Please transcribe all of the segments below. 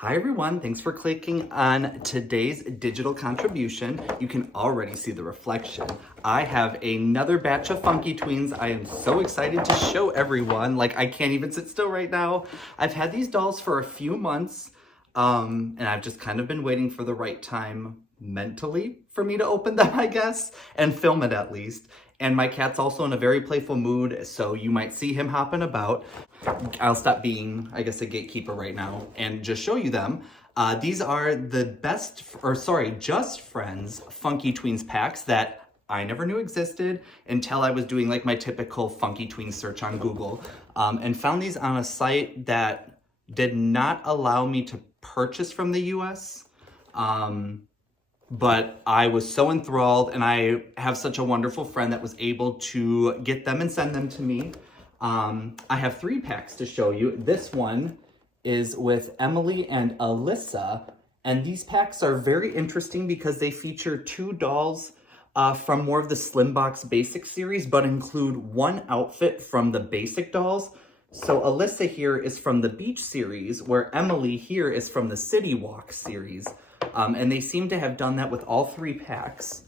Hi everyone, thanks for clicking on today's digital contribution. You can already see the reflection. I have another batch of Funky Tweens. I am so excited to show everyone. Like, I can't even sit still right now. I've had these dolls for a few months, and I've just kind of been waiting for the right time mentally for me to open them, I guess, and film it at least. And my cat's also in a very playful mood, so you might see him hopping about. I'll stop being, I guess, a gatekeeper right now and just show you them. These are the Just Friends Funky Tweens packs that I never knew existed until I was doing like my typical Funky Tweens search on Google, and found these on a site that did not allow me to purchase from the US. But I was so enthralled, and I have such a wonderful friend that was able to get them and send them to me. I have 3 packs to show you. This one is with Emily and Alyssa, and these packs are very interesting because they feature 2 dolls from more of the Slim Box Basic series, but include 1 outfit from the Basic dolls. So Alyssa here is from the Beach series, where Emily here is from the City Walk series. And they seem to have done that with all 3 packs.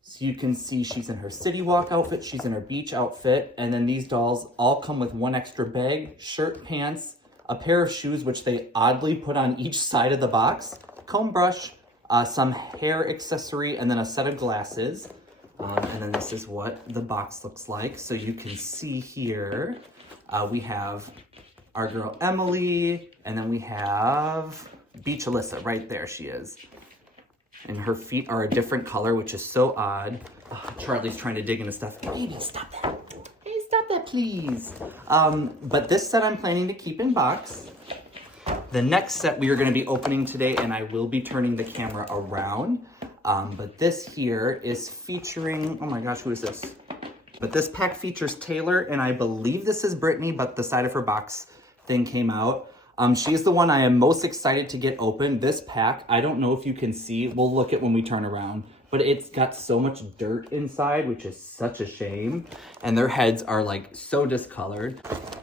So you can see she's in her City Walk outfit, she's in her beach outfit, and then these dolls all come with 1 extra bag, shirt, pants, a pair of shoes, which they oddly put on each side of the box, comb brush, some hair accessory, and then a set of glasses. And then this is what the box looks like. So you can see here, we have our girl Emily, and then we have Beach Alyssa, right there she is. And her feet are a different color, which is so odd. Oh, Charlie's trying to dig into stuff. Baby, stop that. Hey, stop that, please. But this set I'm planning to keep in box. The next set we are going to be opening today, and I will be turning the camera around. But this here is featuring, oh my gosh, who is this? But this pack features Taylor, and I believe this is Brittany, but the side of her box thing came out. She is the one I am most excited to get open. This pack, I don't know if you can see, we'll look at when we turn around, but it's got so much dirt inside, which is such a shame. And their heads are like so discolored.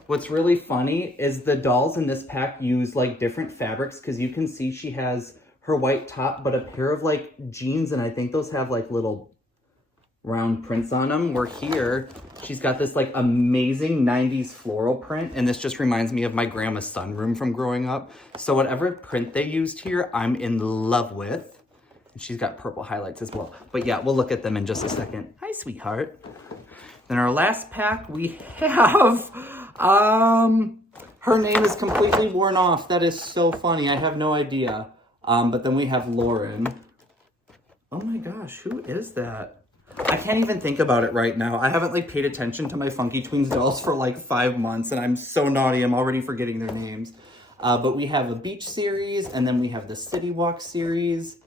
What's really funny is the dolls in this pack use like different fabrics, because you can see she has her white top, but a pair of like jeans, and I think those have like little round prints on them. Where here she's got this like amazing 90s floral print, and this just reminds me of my grandma's sunroom from growing up. So whatever print they used here, I'm in love with. And she's got purple highlights as well. But yeah, we'll look at them in just a second. Hi, sweetheart. Then our last pack, we have her name is completely worn off. That is so funny. I have no idea. But then we have Lauren. Oh my gosh, who is that? I can't even think about it right now. I haven't like paid attention to my Funky Tweens dolls for like 5 months, and I'm so naughty. I'm already forgetting their names. But we have a beach series, and then we have the City Walk series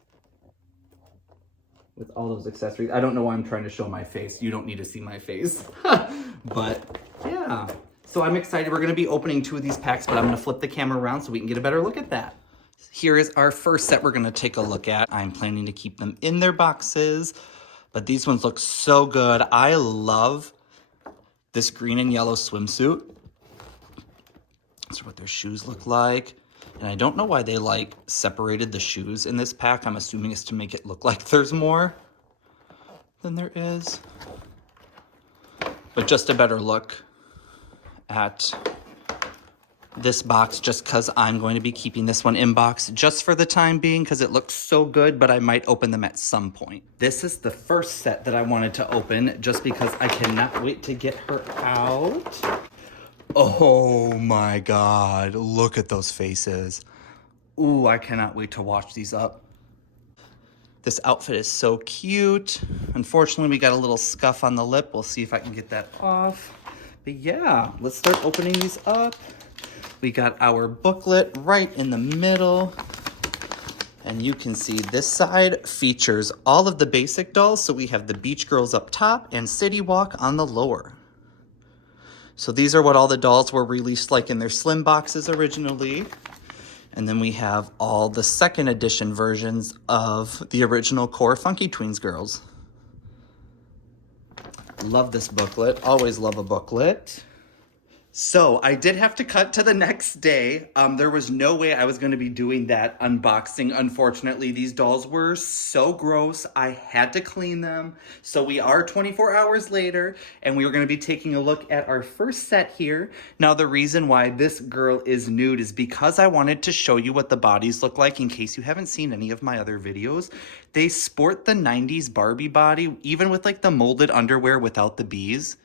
with all those accessories. I don't know why I'm trying to show my face. You don't need to see my face. But yeah, so I'm excited. We're going to be opening 2 of these packs, but I'm going to flip the camera around so we can get a better look at that. Here is our first set we're going to take a look at. I'm planning to keep them in their boxes, but these ones look so good. I love this green and yellow swimsuit. That's what their shoes look like. And I don't know why they like separated the shoes in this pack. I'm assuming it's to make it look like there's more than there is. But just a better look at this box, just because I'm going to be keeping this one in box just for the time being, because it looks so good, but I might open them at some point. This is the first set that I wanted to open just because I cannot wait to get her out. Oh my God, look at those faces. Ooh, I cannot wait to wash these up. This outfit is so cute. Unfortunately, we got a little scuff on the lip. We'll see if I can get that off. But yeah, let's start opening these up. We got our booklet right in the middle. And you can see this side features all of the basic dolls. So we have the Beach Girls up top and City Walk on the lower. So these are what all the dolls were released like in their slim boxes originally. And then we have all the second edition versions of the original core Funky Tweens girls. Love this booklet. Always love a booklet. So I did have to cut to the next day. There was no way I was going to be doing that unboxing. Unfortunately, these dolls were so gross. I had to clean them. So we are 24 hours later, and we were going to be taking a look at our first set here. Now, the reason why this girl is nude is because I wanted to show you what the bodies look like in case you haven't seen any of my other videos. They sport the 90s Barbie body, even with like the molded underwear without the bees.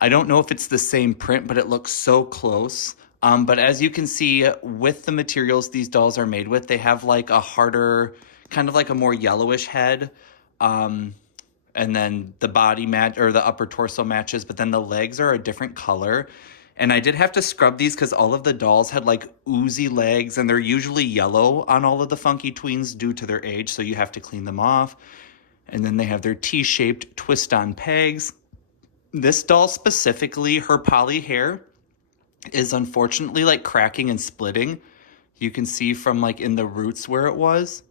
I don't know if it's the same print, but it looks so close. But as you can see, with the materials these dolls are made with, they have like a harder, kind of like a more yellowish head. And then the body match, or the upper torso matches, but then the legs are a different color. And I did have to scrub these because all of the dolls had like oozy legs, and they're usually yellow on all of the Funky Tweens due to their age, so you have to clean them off. And then they have their T-shaped twist-on pegs. This doll specifically, her poly hair is unfortunately like cracking and splitting. You can see from like in the roots where it was.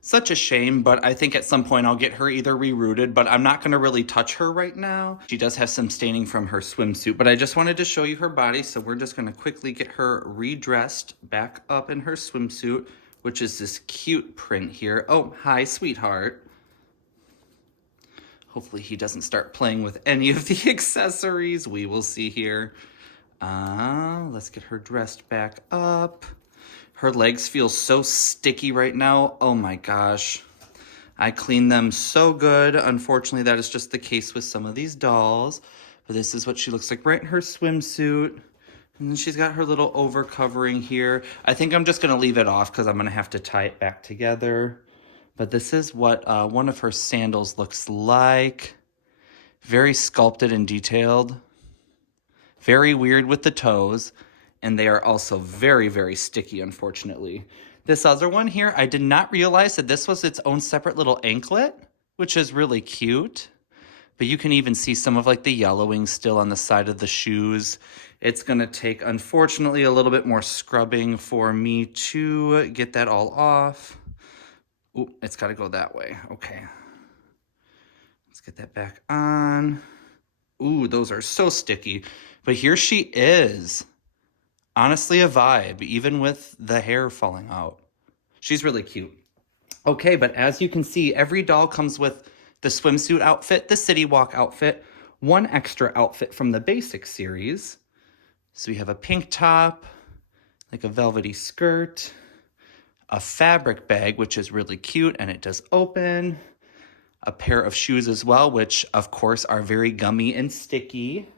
Such a shame, but I think at some point I'll get her either rerooted, but I'm not gonna really touch her right now. She does have some staining from her swimsuit, but I just wanted to show you her body, so we're just gonna quickly get her redressed back up in her swimsuit, which is this cute print here. Oh, hi, sweetheart. Hopefully he doesn't start playing with any of the accessories. We will see here. Let's get her dressed back up. Her legs feel so sticky right now. Oh my gosh. I cleaned them so good. Unfortunately, that is just the case with some of these dolls. But this is what she looks like right in her swimsuit. And then she's got her little over covering here. I think I'm just gonna leave it off because I'm gonna have to tie it back together. But this is what one of her sandals looks like. Very sculpted and detailed. Very weird with the toes. And they are also very, very sticky, unfortunately. This other one here, I did not realize that this was its own separate little anklet, which is really cute. But you can even see some of like the yellowing still on the side of the shoes. It's gonna take, unfortunately, a little bit more scrubbing for me to get that all off. Ooh, it's got to go that way. Okay. Let's get that back on. Ooh, those are so sticky. But here she is. Honestly, a vibe, even with the hair falling out. She's really cute. Okay, but as you can see, every doll comes with the swimsuit outfit, the City Walk outfit, one extra outfit from the basic series. So we have a pink top, like a velvety skirt, a fabric bag, which is really cute, and it does open. A pair of shoes as well, which of course are very gummy and sticky.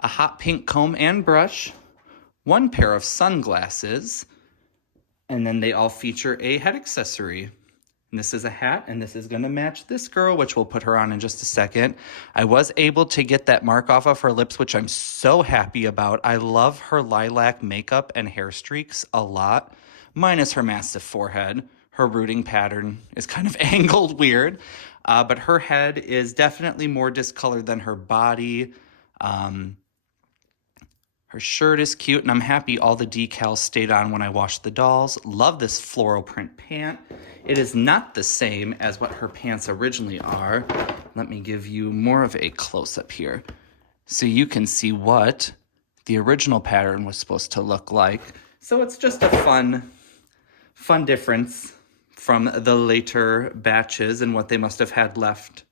A hot pink comb and brush. One pair of sunglasses. And then they all feature a head accessory. And this is a hat, and this is gonna match this girl, which we'll put her on in just a second. I was able to get that mark off of her lips, which I'm so happy about. I love her lilac makeup and hair streaks a lot. Minus her massive forehead. Her rooting pattern is kind of angled weird, but her head is definitely more discolored than her body. Her shirt is cute, and I'm happy all the decals stayed on when I washed the dolls. Love this floral print pant. It is not the same as what her pants originally are. Let me give you more of a close-up here so you can see what the original pattern was supposed to look like. So it's just a fun difference from the later batches and what they must have had left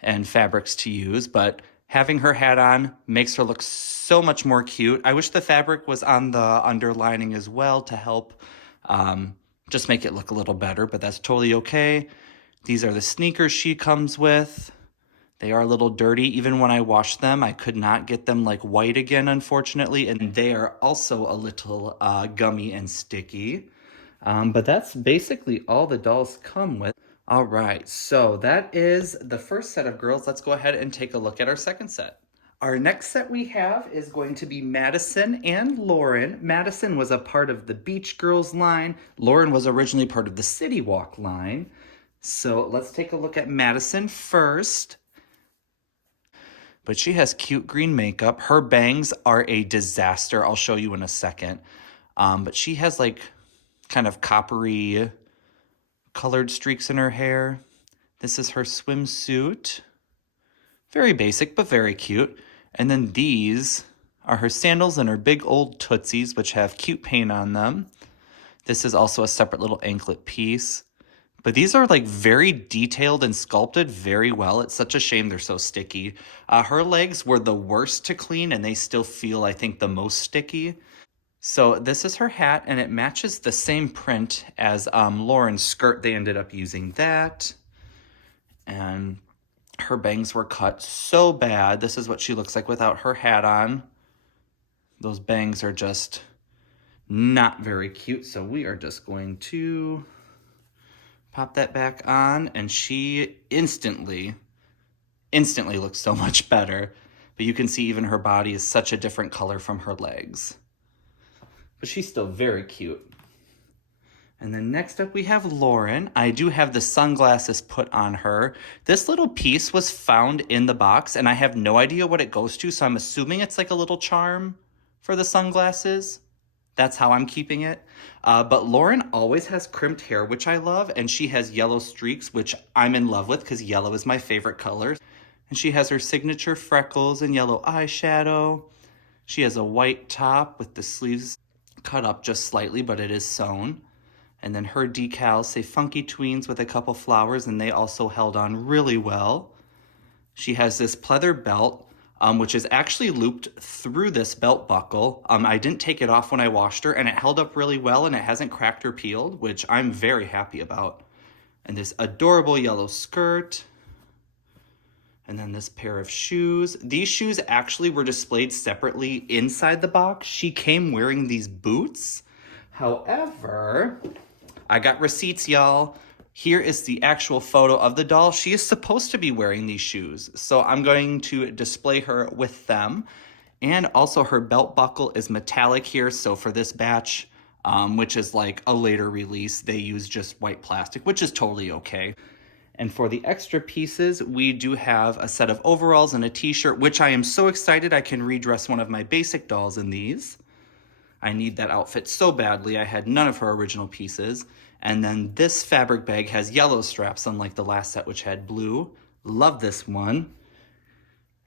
and fabrics to use. But having her hat on makes her look so much more cute. I wish the fabric was on the underlining as well to help just make it look a little better, but that's totally okay. These are the sneakers she comes with. They are a little dirty. Even when I washed them, I could not get them like white again, unfortunately. And they are also a little gummy and sticky. But that's basically all the dolls come with. All right, so that is the first set of girls. Let's go ahead and take a look at our second set. Our next set we have is going to be Madison and Lauren. Madison was a part of the Beach Girls line. Lauren was originally part of the City Walk line. So let's take a look at Madison first. But she has cute green makeup. Her bangs are a disaster. I'll show you in a second. But she has like kind of coppery colored streaks in her hair. This is her swimsuit. Very basic, but very cute. And then these are her sandals and her big old Tootsies, which have cute paint on them. This is also a separate little anklet piece. But these are like very detailed and sculpted very well. It's such a shame they're so sticky. Her legs were the worst to clean and they still feel, I think, the most sticky. So this is her hat and it matches the same print as Lauren's skirt. They ended up using that. And her bangs were cut so bad. This is what she looks like without her hat on. Those bangs are just not very cute. So we are just going to pop that back on, and she instantly looks so much better. But you can see even her body is such a different color from her legs. But she's still very cute. And then next up we have Lauren. I do have the sunglasses put on her. This little piece was found in the box, and I have no idea what it goes to, so I'm assuming it's like a little charm for the sunglasses. That's how I'm keeping it. But Lauren always has crimped hair, which I love, and she has yellow streaks, which I'm in love with because yellow is my favorite color. And she has her signature freckles and yellow eyeshadow. She has a white top with the sleeves cut up just slightly, but it is sewn. And then her decals say Funky Tweenz with a couple flowers, and they also held on really well. She has this pleather belt, which is actually looped through this belt buckle. I didn't take it off when I washed her, and it held up really well, and it hasn't cracked or peeled, which I'm very happy about. And this adorable yellow skirt. And then this pair of shoes. These shoes actually were displayed separately inside the box. She came wearing these boots. However, I got receipts, y'all. Here is the actual photo of the doll. She is supposed to be wearing these shoes, so I'm going to display her with them. And also her belt buckle is metallic here, so for this batch, which is like a later release, they use just white plastic, which is totally okay. And for the extra pieces, we do have a set of overalls and a t-shirt, which I am so excited I can redress one of my basic dolls in these. I need that outfit so badly. I had none of her original pieces. And then this fabric bag has yellow straps, unlike the last set, which had blue. Love this one.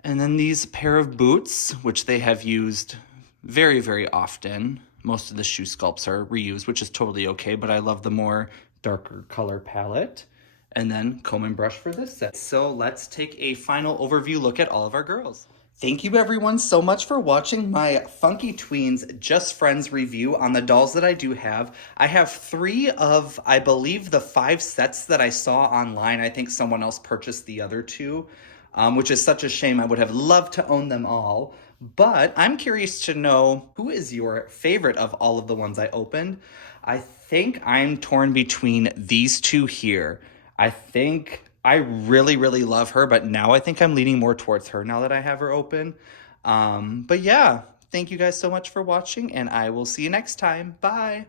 And then these pair of boots, which they have used very, very often. Most of the shoe sculpts are reused, which is totally okay, but I love the more darker color palette. And then comb and brush for this set. So let's take a final overview look at all of our girls. Thank you everyone so much for watching my Funky Tweenz Just Friends review on the dolls that I do have. I have 3 of, I believe, the 5 sets that I saw online. I think someone else purchased the other 2, which is such a shame. I would have loved to own them all. But I'm curious to know, who is your favorite of all of the ones I opened? I think I'm torn between these 2 here. I think I really, really love her, but now I think I'm leaning more towards her now that I have her open. But yeah, thank you guys so much for watching, and I will see you next time. Bye!